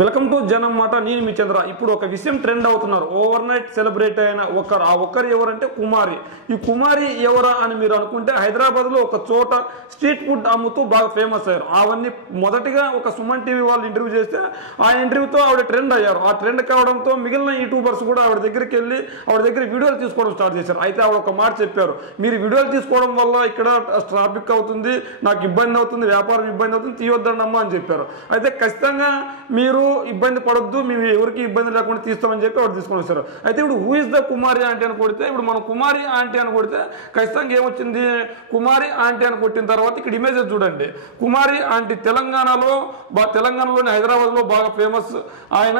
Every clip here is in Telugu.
వెల్కమ్ టు జనం మాట. నేను మీ చంద్ర. ఇప్పుడు ఒక విషయం ట్రెండ్ అవుతున్నారు. ఓవర్ నైట్ సెలబ్రేట్ అయిన ఒకరు, ఆ ఒక్కరు ఎవరంటే కుమారి. ఈ కుమారి ఎవరా అని మీరు అనుకుంటే, హైదరాబాద్లో ఒక చోట స్ట్రీట్ ఫుడ్ అమ్ముతూ బాగా ఫేమస్ అయ్యారు. అవన్నీ మొదటిగా ఒక సుమన్ టీవీ వాళ్ళు ఇంటర్వ్యూ చేస్తే ఆ ఇంటర్వ్యూతో ఆవిడ ట్రెండ్ అయ్యారు. ఆ ట్రెండ్ కావడంతో మిగిలిన యూట్యూబర్స్ కూడా ఆవిడ దగ్గరికి వెళ్ళి ఆవిడ దగ్గర వీడియోలు తీసుకోవడం స్టార్ట్ చేశారు. అయితే ఆవిడ ఒక మాట చెప్పారు, మీరు వీడియోలు తీసుకోవడం వల్ల ఇక్కడ ట్రాఫిక్ అవుతుంది, నాకు ఇబ్బంది అవుతుంది, వ్యాపారం ఇబ్బంది అవుతుంది, తీయొద్దమ్మా అని చెప్పారు. అయితే ఖచ్చితంగా మీరు ఇబ్బంది పడొద్దు, మేము ఎవరికి ఇబ్బంది లేకుండా తీస్తామని చెప్పి ఆవిడ తీసుకొని వచ్చారు. అయితే ఇప్పుడు who is the Kumari aunty అని కొడితే, ఇప్పుడు మనం కుమారి ఆంటీ అని కొడితే ఖచ్చితంగా ఏమొచ్చింది, కుమారి ఆంటీ అని కొట్టిన తర్వాత ఇక్కడ ఇమేజెస్ చూడండి. కుమారి ఆంటీ తెలంగాణలోని హైదరాబాద్లో బాగా ఫేమస్ ఆయన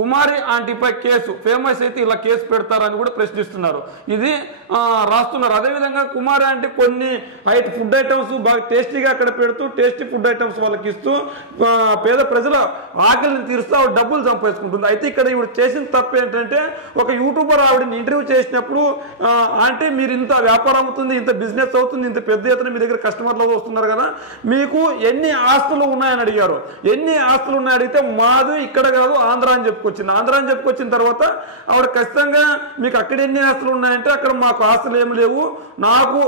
కుమారి ఆంటీపై కేసు. ఫేమస్ అయితే ఇలా కేసు పెడతారని కూడా ప్రశ్నిస్తున్నారు. ఇది రాస్తున్నారు. అదేవిధంగా కుమారి ఆంటీ కొన్ని ఫుడ్ ఐటమ్స్ బాగా టేస్టీగా అక్కడ పెడుతూ, టేస్టీ ఫుడ్ ఐటమ్స్ వాళ్ళకి ఇస్తూ పేద ప్రజల ఆకలిని తీరుస్తూ ఆవిడ డబ్బులు సంపాదించుకుంటుంది. అయితే ఇక్కడ ఇవిడ చేసిన తప్పు ఏంటంటే, ఒక యూట్యూబర్ ఆవిడని ఇంటర్వ్యూ చేసినప్పుడు, అంటే మీరు ఇంత వ్యాపారం అవుతుంది, ఇంత బిజినెస్ అవుతుంది, ఇంత పెద్ద ఎత్తున మీ దగ్గర కస్టమర్లు వస్తున్నారు కదా, మీకు ఎన్ని ఆస్తులు ఉన్నాయని అడిగారు. ఎన్ని ఆస్తులు ఉన్నాయని అడిగితే, మాది ఇక్కడ కాదు ఆంధ్ర అని చెప్పుకొచ్చింది. ఆంధ్ర అని చెప్పుకొచ్చిన తర్వాత ఆవిడ ఖచ్చితంగా మీకు అక్కడ ఎన్ని ఆస్తులు ఉన్నాయంటే, అక్కడ మాకు ఆస్తులు ఏమి లేవు, నాకు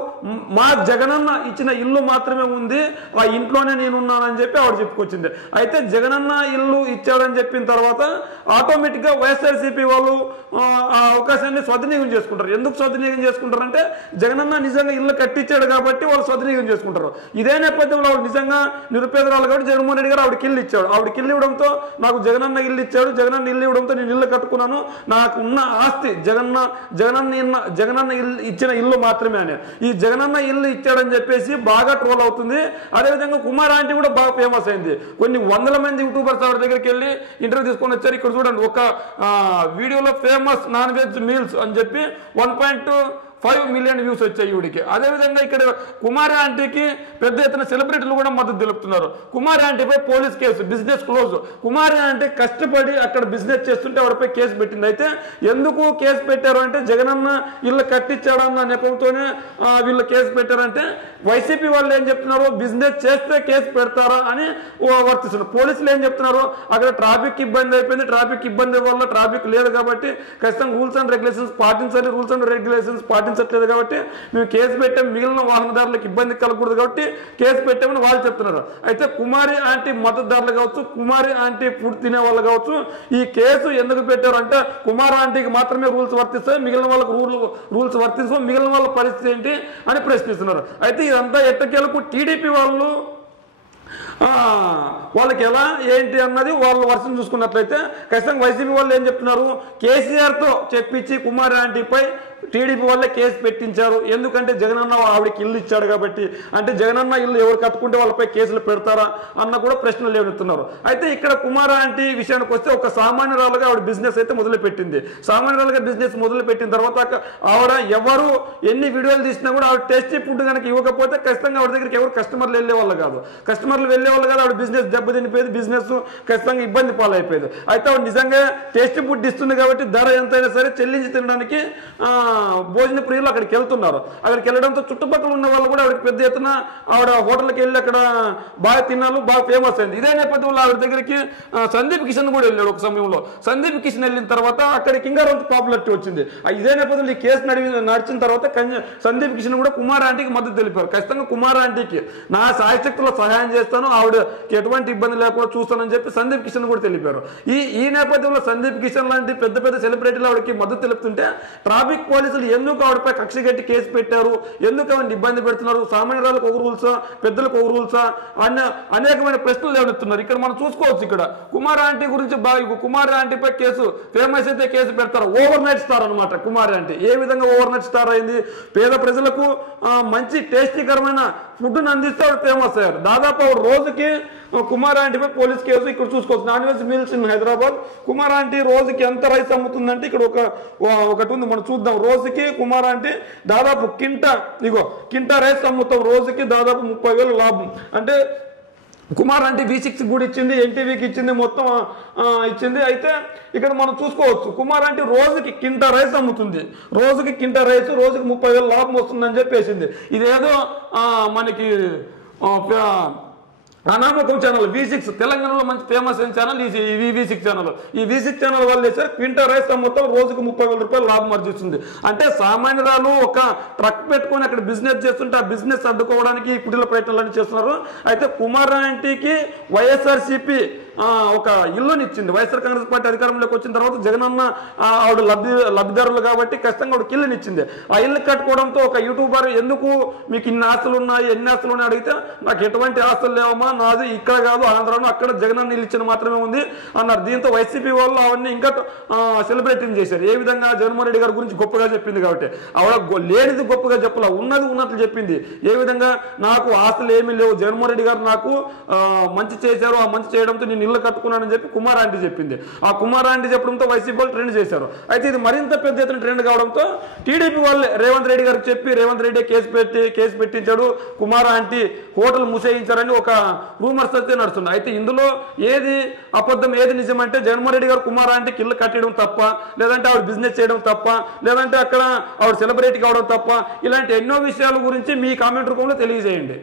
మా జగనన్న ఇచ్చిన ఇల్లు మాత్రమే ఉంది, ఆ ఇంట్లోనే నేనున్నానని చెప్పి ఆవిడ చెప్పుకొచ్చింది. అయితే జగనన్న ఇల్లు ఇచ్చాడని చెప్పిన తర్వాత ఆటోమేటిక్గా వైఎస్ఆర్సీపీ వాళ్ళు ఆ అవకాశాన్ని స్వధీనియోగం చేసుకుంటారు. ఎందుకు స్వధీనియోగం చేసుకుంటారంటే, జగనన్న నిజంగా ఇల్లు కట్టించాడు కాబట్టి వాళ్ళు స్వధీనియోగం చేసుకుంటారు. ఇదే నేపథ్యంలో ఆవిడ నిజంగా నిరుపేదరాలు కాబట్టి జగన్మోహన్ రెడ్డి గారు ఆవిడకి ఇల్లు ఇచ్చాడు. ఆవిడకి ఇల్లు ఇవ్వడంతో, నాకు జగనన్న ఇల్లు ఇచ్చాడు, జగనన్న ఇల్లు ఇవ్వడంతో నేను ఇల్లు కట్టుకున్నాను, నాకు ఉన్న ఆస్తి జగనన్న ఇల్లు ఇచ్చిన ఇల్లు మాత్రమే అని. ఈ జగనన్న ఇల్లు ఇచ్చాడని చెప్పేసి బాగా ట్రోల్ అవుతుంది. అదేవిధంగా కుమార్ ఆంటీ కూడా బాగా ఫేమస్ అయింది. కొన్ని వందల మంది యూట్యూబర్స్ ఆవిడ దగ్గరికి వెళ్ళి ఇంటర్వ్యూ తీసుకొని వచ్చారు. ఇక్కడ చూడండి, ఒక వీడియోలో ఫేమస్ నాన్ వెజ్ మీల్స్ అని చెప్పి 1.5 మిలియన్ వ్యూస్ వచ్చాయి ఈవిడికి. అదేవిధంగా ఇక్కడ కుమారి ఆంటీకి పెద్ద ఎత్తున సెలబ్రిటీలు కూడా మద్దతు తెలుపుతున్నారు. కుమారి ఆంటీపై పోలీస్ కేసు, బిజినెస్ క్లోజ్. కుమారి ఆంటీ కష్టపడి అక్కడ బిజినెస్ చేస్తుంటే ఆవిడపై కేసు పెట్టింది. అయితే ఎందుకు కేసు పెట్టారు అంటే, జగనన్న ఇల్లు కట్టించాడన్న నెపంతోనే వీళ్ళు కేసు పెట్టారంటే, వైసీపీ వాళ్ళు ఏం చెప్తున్నారు, బిజినెస్ చేస్తే కేసు పెడతారా అని వర్తిస్తున్నారు. పోలీసులు ఏం చెప్తున్నారు, అక్కడ ట్రాఫిక్ ఇబ్బంది అయిపోయింది, ట్రాఫిక్ ఇబ్బంది వల్ల ట్రాఫిక్ లేదు కాబట్టి ఖచ్చితంగా రూల్స్ అండ్ రెగ్యులేషన్స్ పాటించాలి, రూల్స్ అండ్ రెగ్యులేషన్స్ పాటించట్లేదు కాబట్టి మేము కేసు పెట్టాం, మిగిలిన వాహనదారులకు ఇబ్బంది కలగకూడదు కాబట్టి కేసు పెట్టామని వాళ్ళు చెప్తున్నారు. అయితే కుమారి ఆంటీ మద్దతుదారులు కావచ్చు, కుమారి ఆంటీ ఫుడ్ తినే వాళ్ళు కావచ్చు, ఈ కేసు ఎందుకు పెట్టారు అంటే, కుమారి ఆంటీకి మాత్రమే రూల్స్ వర్తిస్తాయి, మిగిలిన వాళ్ళకు రూల్స్ వర్తిస్తాయి, మిగిలిన వాళ్ళ పరిస్థితి ఏంటి అని ప్రశ్నిస్తున్నారు. అయితే ఇదంతా ఎట్టకేలకు టీడీపీ వాళ్ళకి ఎలా ఏంటి అన్నది వాళ్ళు వర్షం చూసుకున్నట్లయితే, ఖచ్చితంగా వైసీపీ వాళ్ళు ఏం చెప్తున్నారు, కేసీఆర్తో చెప్పించి కుమారి ఆంటీపై టీడీపీ వాళ్ళే కేసు పెట్టించారు. ఎందుకంటే జగనన్న ఆవిడకి ఇల్లు ఇచ్చాడు కాబట్టి, అంటే జగనన్న ఇల్లు ఎవరు కట్టుకుంటే వాళ్ళపై కేసులు పెడతారా అన్న కూడా ప్రశ్నలు లేవనెత్తున్నారు. అయితే ఇక్కడ కుమారి ఆంటీ విషయానికి వస్తే, ఒక సామాన్యురాలుగా ఆవిడ బిజినెస్ అయితే మొదలుపెట్టింది. సామాన్యురాలుగా బిజినెస్ మొదలుపెట్టిన తర్వాత ఆవిడ ఎవరు ఎన్ని వీడియోలు తీసినా కూడా ఆవిడ టేస్టీ ఫుడ్ కనుక ఇవ్వకపోతే ఖచ్చితంగా ఆవిడ దగ్గరికి ఎవరు కస్టమర్లు వెళ్ళే వాళ్ళు కాదు. ఆవిడ బిజినెస్ దెబ్బతినిపోయేది, బిజినెస్ ఖచ్చితంగా ఇబ్బంది పాలైపోయేది. అయితే ఆవిడ నిజంగా టేస్టీ ఫుడ్ ఇస్తుంది కాబట్టి ధర ఎంతైనా సరే చెల్లించి తినడానికి భోజన ప్రియులు అక్కడికి వెళ్తున్నారు. అక్కడికి వెళ్ళడంతో చుట్టుపక్కల ఉన్న వాళ్ళు కూడా ఆవిడకి పెద్ద ఎత్తున ఆవిడ హోటల్కి వెళ్ళి అక్కడ బాగా తిన్నాను, బాగా ఫేమస్ అయింది. ఇదే నేపథ్యంలో ఆవిడ దగ్గరికి సందీప్ కిషన్ కూడా వెళ్ళాడు. ఒక సమయంలో సందీప్ కిషన్ వెళ్ళిన తర్వాత అక్కడికి ఇంకా కొంత పాపులారిటీ వచ్చింది. ఇదే నేపథ్యంలో ఈ కేసు నడిచిన తర్వాత సందీప్ కిషన్ కూడా కుమార్ ఆంటీకి మద్దతు తెలిపారు. ఖచ్చితంగా కుమార్ ఆంటీకి నా సాయశక్తిలో సహాయం చేస్తాను, ఆవిడకి ఎటువంటి ఇబ్బంది లేకుండా చూస్తానని చెప్పి సందీప్ కిషన్ కూడా తెలిపారు. ఈ నేపథ్యంలో సందీప్ కిషన్ లాంటి పెద్ద పెద్ద సెలబ్రిటీలు ఆవిడకి మద్దతు తెలుపుతుంటే, ట్రాఫిక్ పోలీసులు ఎందుకు ఆవిడపై కక్ష కట్టి కేసు పెట్టారు, ఎందుకు ఆవిడని ఇబ్బంది పెడుతున్నారు, సామాన్యురాలకు ఒక రూల్సా, పెద్దలకు ఒక రూల్సా అనేకమైన ప్రశ్నలు లేవనెత్తున్నారు. ఇక్కడ మనం చూసుకోవచ్చు, ఇక్కడ కుమారి ఆంటీ గురించి కుమారి ఆంటీపై కేసు ఫేమస్ అయితే కేసు పెడతారు. ఓవర్ నైట్ స్టార్ అనమాట కుమారి ఆంటీ. ఏ విధంగా ఓవర్ నైట్ స్టార్ అయింది, పేద ప్రజలకు మంచి టేస్టీకరమైన ఫుడ్ను అందిస్తే ఆవిడ ఫేమస్ అయ్యారు. దాదాపు రోజుకి కుమార్ ఆంటీపై పోలీస్ కేసు. ఇక్కడ చూసుకోవచ్చు, non veg meals in Hyderabad. Kumar aunty రోజుకి ఎంత రైస్ అమ్ముతుందంటే, ఇక్కడ ఒకటి ఉంది, మనం చూద్దాం. రోజుకి కుమార్ ఆంటీ దాదాపు కింటా రైస్ అమ్ముతాం, రోజుకి దాదాపు 30,000 లాభం. అంటే కుమార్ ఆంటీ V6 కూడా ఇచ్చింది, ఎన్టీవీకి ఇచ్చింది, మొత్తం ఇచ్చింది. అయితే ఇక్కడ మనం చూసుకోవచ్చు, కుమార్ ఆంటీ రోజుకి కింటా రైస్ అమ్ముతుంది, రోజుకి కింటా రైస్, రోజుకి 30,000 లాభం వస్తుందని చెప్పేసింది. ఇదేదో మనకి అనామకం ఛానల్ V6 తెలంగాణలో మంచి ఫేమస్ అయిన ఛానల్ ఈ V6 ఛానల్. ఈ V6 ఛానల్ వాళ్ళు వేసారు క్వింటల్ రైస్ మొత్తం రోజుకు 30,000 రూపాయలు లాభం ఆర్జిస్తుంది. అంటే సామాన్యురాలు ఒక ట్రక్ పెట్టుకొని అక్కడ బిజినెస్ చేస్తుంటే ఆ బిజినెస్ అడ్డుకోవడానికి కుటిల ప్రయత్నాలు చేస్తున్నారు. అయితే కుమార్ ఆంటీకి వైఎస్ఆర్సీపీ ఒక ఇల్లునిచ్చింది. వైఎస్ఆర్ కాంగ్రెస్ పార్టీ అధికారంలోకి వచ్చిన తర్వాత జగనన్న ఆవిడ లబ్ధిదారులు కాబట్టి ఖచ్చితంగా ఆవిడకి ఇల్లునిచ్చింది. ఆ ఇల్లు కట్టుకోవడంతో ఒక యూట్యూబర్ ఎందుకు మీకు ఇన్ని ఆస్తులు ఉన్నాయి ఎన్ని ఆస్తులు ఉన్నాయి అడిగితే నాకు ఎటువంటి ఆస్తులు లేవమ్మా, నాది ఇక్కడ కాదు ఆంధ్రాలో అక్కడ జగనన్న ఇల్లు ఇచ్చిన మాత్రమే ఉంది అన్నారు. దీంతో వైసీపీ వాళ్ళు అవన్నీ ఇంకా సెలబ్రేటింగ్ చేశారు. ఏ విధంగా జగన్మోహన్ రెడ్డి గారి గురించి గొప్పగా చెప్పింది కాబట్టి ఆవిడ లేనిది గొప్పగా చెప్పాల, ఉన్నది ఉన్నట్లు చెప్పింది. ఏ విధంగా నాకు ఆస్తులు ఏమీ లేవు, జగన్మోహన్ రెడ్డి గారు నాకు మంచి చేశారు, ఆ మంచి చేయడంతో నేను ఇల్లు కట్టుకున్నానని చెప్పి కుమార్ ఆంటీ చెప్పింది. ఆ కుమార్ ఆంటీ చెప్పడంతో వైసీపీ వాళ్ళు ట్రెండ్ చేశారు. అయితే ఇది మరింత పెద్ద ఎత్తున ట్రెండ్ కావడంతో టీడీపీ వాళ్ళు రేవంత్ రెడ్డి గారికి చెప్పి రేవంత్ రెడ్డి కేసు పెట్టించాడు, కుమార్ ఆంటీ హోటల్ మూసేయించారని ఒక రూమర్స్ అయితే నడుస్తున్నాయి. అయితే ఇందులో ఏది అబద్ధం ఏది నిజం అంటే జగన్మోహన్ రెడ్డి గారు కుమార్ ఆంటీకి ఇల్లు కట్టడం తప్ప, లేదంటే ఆవిడ బిజినెస్ చేయడం తప్ప, లేదంటే అక్కడ ఆవిడ సెలబ్రిటీ కావడం తప్ప, ఇలాంటి ఎన్నో విషయాల గురించి మీ కామెంట్ రూపంలో తెలియజేయండి.